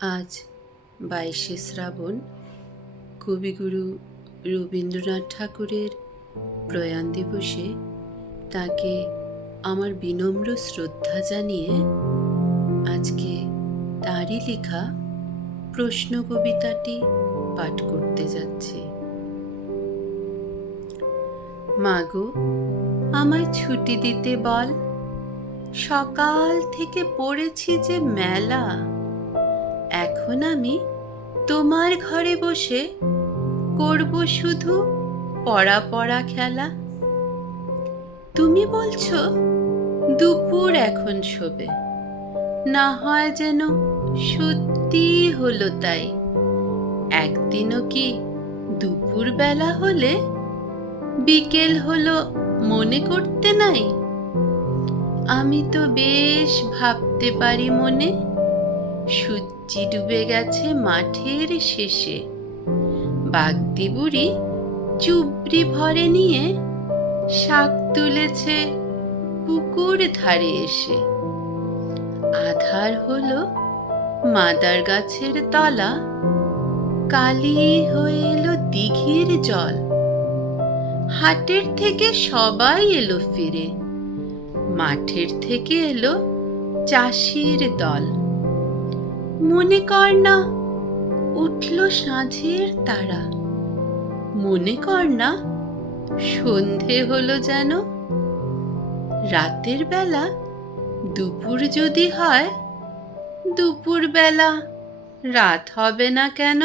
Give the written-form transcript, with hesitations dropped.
আজ 22শে শ্রাবণ, কবিগুরু রবীন্দ্রনাথ ঠাকুরের প্রয়াণ দিবসে তাকে আমার বিনম্র শ্রদ্ধা জানিয়ে আজকে তাঁরই লেখা প্রশ্ন কবিতাটি পাঠ করতে যাচ্ছি। মাগো, আমায় ছুটি দিতে বল, সকাল থেকে পড়েছি যে মেলা। এখন আমি তোমার ঘরে বসে করব শুধু পড়া পড়া খেলা। তুমি বলছো দুপুর এখন শোবে, না হয় যেন সত্যি হলো তাই। একদিনও কি দুপুর বেলা হলে বিকেল হলো মনে করতে নাই? আমি তো বেশ ভাবতে পারি মনে, সূর্যি ডুবে গেছে মাঠের শেষে। বাগদি বুড়ি চুবড়ি ভরে নিয়ে শাক তুলেছে পুকুর ধারে এসে। আধার হলো মাদার গাছের তলা, কালি হয়ে এলো দিঘির জল। হাটের থেকে সবাই এলো ফিরে, মাঠের থেকে এলো চাষির দল। মনে কর না উঠল সাঁঝের তারা, মনে কর না সন্ধে হলো যেন। রাতের বেলা দুপুর যদি হয়, দুপুর বেলা রাত হবে না কেন?